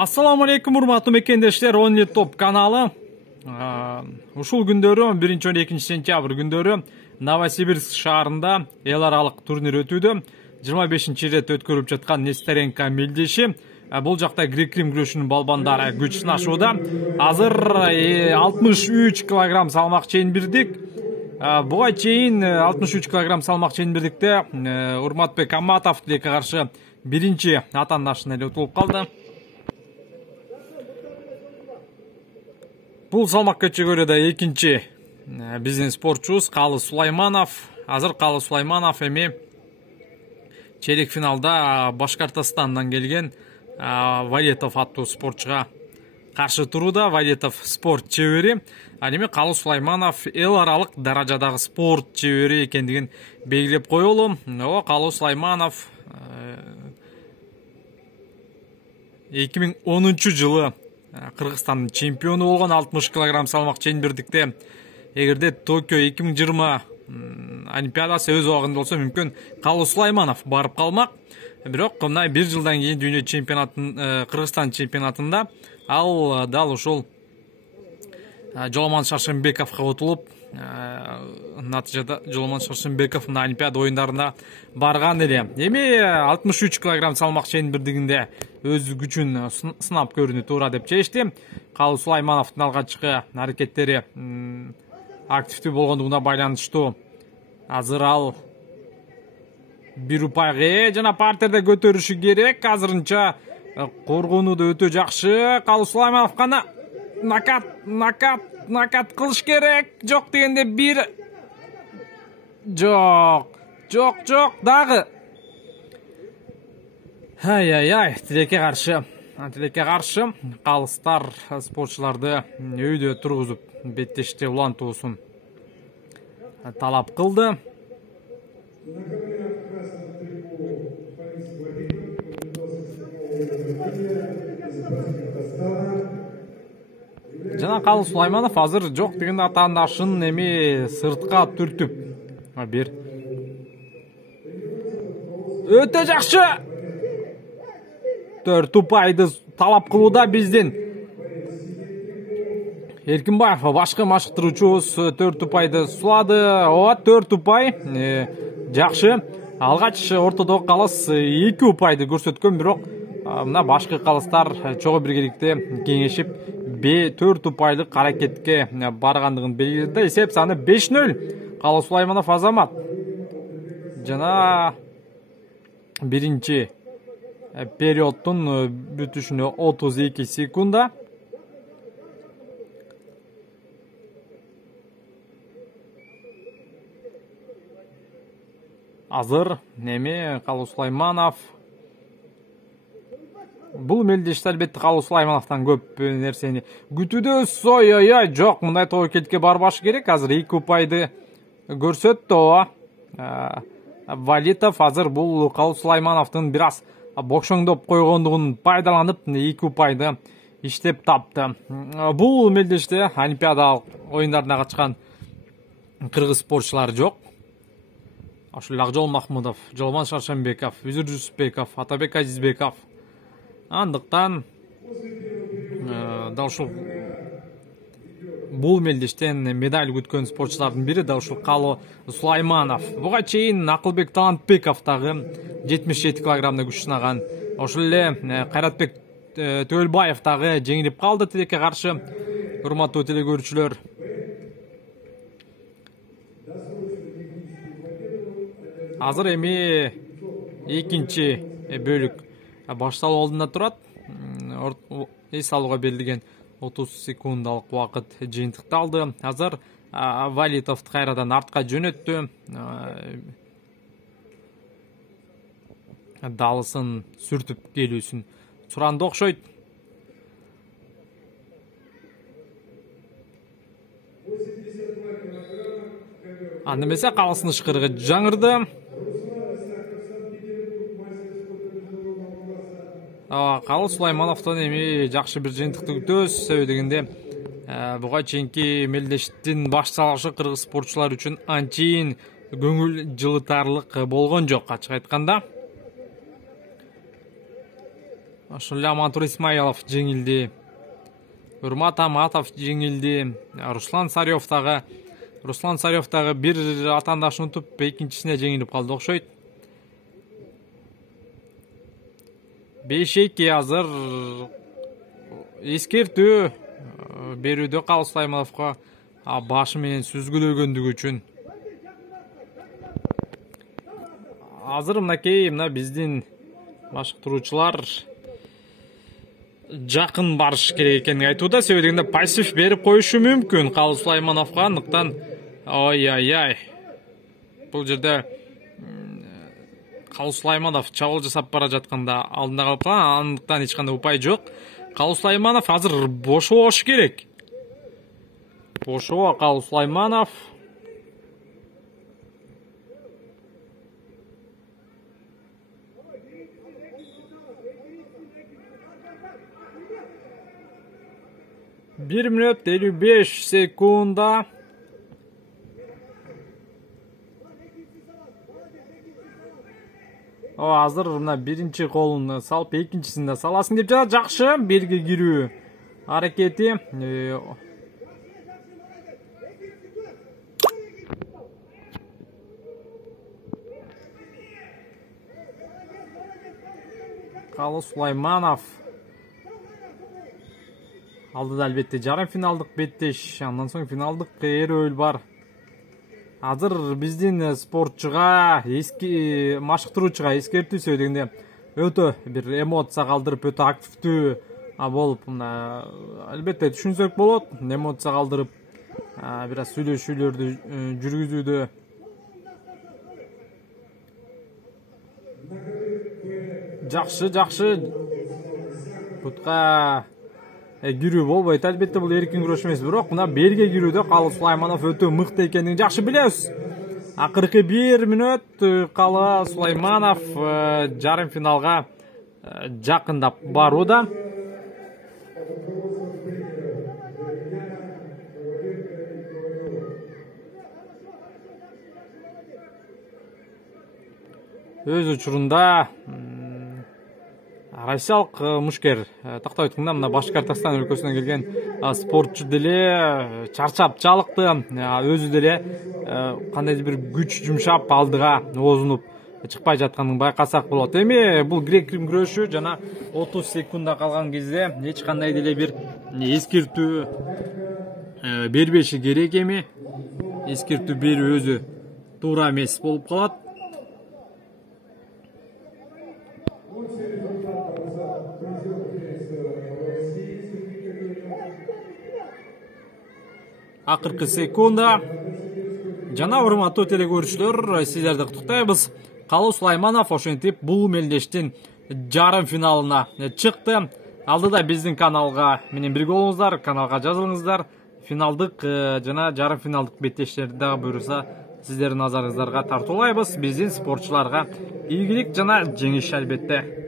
Assalamu alaikum, урматтуу мекендештер, Only Top каналы. Ушул күндөрү 1-2 сентябрь күндөрү Новосибирск шаарында эл аралык турнир өтүүдө. 25-чи рет өткөрүлүп жаткан Нестеренко мелдеши. Бул жакта грек-рим күрөшүнүн балбандары күч сынашууда. Азыр 63 кг салмак чейинбирдик. Буга чейин 63 кг салмак чейинбирдикте Урматбек Аматов тилекке каршы биринчи атаандашына эле утулуп калды. Бул салмак категорияда экинчи биздин спортчубуз Калы Сулайманов. Азыр Калы Сулайманов эми чейрек финалда Башкортостандан келген Валетов аттуу спортчуга каршы турууда. Валетов спорт чебери. Ал эми Калы Сулайманов эл аралык даражадагы спорт чебери экендигин белгилеп коелу. Калы Сулайманов 2010 жылы Кыргызстандын чемпиону болгон 60 кг салмак чейинбирдикте. Эгерде Токио 2020 олимпиадасы өз убагында болсо мүмкүн Калы Сулайманов барып калмак. Бирок мына бир жылдан кийин дүйнө чемпионатын Кыргызстан чемпионатында ал дал ушул Жоломон Шаршембековго утулуп, натыйжада Жоломон Шаршембеков мына олимпиада оюндарына барган эле. Эми 63 кг салмак чейинбирдигинде өз күчүн сынап көрүүнү туура деп чечти. Калы Сулаймановдун алгачкы аракеттери активдүү болгондугуна байланыштуу азыр ал бир упайга жана партерде көтөрүшү керек. Азырынча коргонууда өтө жакшы. Калы Сулайманов гана накат кылыш керек. Жок дегенде бир жок дагы. Ай, тилекке каршы калыстар спортчуларды өйдө тургузуп беттеште улантуусун талап кылды. Жана Калы Сулайманов азыр жок деген атаандашын эми сыртка түртүп бир өтө жакшы 4 упайды талап кылууда биздин Эркинбаев башкы машыктыруучубуз 4 упайды сулады. 4 упай жакшы. Алгач ортодогу калыс 2 упайды көрсөткөн, бирок мына башкы калыстар чогуу биргеликте кеңешип 4 упайлык аракетке баргандыгын белгиледи. Эсеп саны 5-0. Калы Сулайманов Азамат жана биринчи периоддун бүтүшүнө 32 секунда. Азыр неме Калы Сулайманов бул мелдеште албетте Калы Сулаймановдон көп нерсени күтүүдө. Ой, жок, мындай тобокелдикке барбаш керек. Азыр 2 упайды көрсөттү. Валетов азыр бул Калы Сулаймановдун бир аз бокшоңдоп койгондугун пайдаланып 2 упайды иштеп тапты. Бул мелдеште олимпиадалык оюндарына катышкан кыргыз спортчулар жок. Ошол Акжол Махмудов, Жоломон Шаршембеков, Үзүр Жусупбеков, Атабек Азизбеков. Андыктан дал ушул бул мелдештен медаль күткөн спортчулардын бири дал ушул Калы Сулайманов. Буга чейин Акылбек Талантбеков дагы 77 кг күч сынаган. Ошол эле Кайратбек Төлбаев дагы жеңилип калды тилекке каршы. Урматтуу телекөрүүчүлөр, азыр эми экинчи бөлүк башталуу алдында турат. Эс алууга берилген 30 секундалык убакыт жыйынтыкталды. Азыр Валетовду кайрадан артка жөнөттү. Далысын сүртүп келүүсүн суранды окшойт. Анда эмесе калысынын ышкырыгы жаңырды. Калы Сулаймановдон эми жакшы бир жыйынтыкты күтөбүз. Себеби дегенде буга чейинки мелдештин баш салышы кыргыз спортчулар үчүн анчейин көңүл жылытарлык болгон жок, ачык айтканда. ошол эле Амантур Исмаилов жеңилди. Урмат Аматов жеңилди. Руслан Сарёв дагы бир атаандашын утуп экинчисине жеңилип калды окшойт. 5-2 азыр эскертүү берүүдө Калыс Сулаймановго башы менен сүзгүлөгөндүгү үчүн. Азыр мынакей биздин башкаруучулар жакын барыш керек экенин айтууда. Себеби дегенде пассив берип коюшу мүмкүн Калыс Сулаймановго. Андыктан ой. Бул жерде Калыс Сулайманов чабуул жасап бара жатканда алдында калып калган. Андыктан эч кандай упай жок. Калыс Сулайманов азыр бошобош керек. Бошобо Калыс Сулайманов. 1 мүнөт 55 секунда. Азыр мына биринчи колун салып, экинчисинде саласың деп жатат. Жакшы, берге кирүү аракети. Калыс Сулайманов. Алдыда албетте жарым финалдык беттеш, андан соң финалдык ээрөөл бар. Азыр биздин спортчуга, машыктыруучуга эскертүүсү дегенде өтө бир эмоция калтырып, өтө активдүү болуп, албетте түшүнсөк болот. Эмоция калтырып, бир аз сүйлөшүүлөрдү жүргүзүүдө. Жакшы. Бутка кирүү болбойт. Албетте бул эркин күрөш эмес, бирок мына берге кирүүдө Калыс Сулайманов өтө мыкты экенин жакшы билебиз. Акыркы 1 мүнөт Калыс Сулайманов жарым финалга жакындап барууда. Өз учурунда Россиялык мушкер тактап айтканда мына Башкортостон өлкөсүнөн келген спортчу деле чарчап жалыкты. Өзү деле кандайдыр бир күч жумшап алдыга оозунуп чыкпай жатканын байкасак болот. Эми бул грек-рим күрөшү жана 30 секунда калган кезде эч кандай деле бир эскертүү бербеши керек. Эми эскертүү берүү өзү туура эмес болуп калат. Акыркы секунда. Жана урматтуу телекөрүүчүлөр, сиздерди куттуктайбыз. Калыс Сулайманов ошентип бул мелдештин жарым финалына чыкты. Алдыда биздин каналга менен бирге болуңуздар, каналга жазылыңыздар. Финалдык жана жарым финалдык беттештерди дагы буюрса сиздердин назарыңыздарга тартуулайбыз. Биздин спортчуларга ийгилик жана жеңиш албетте.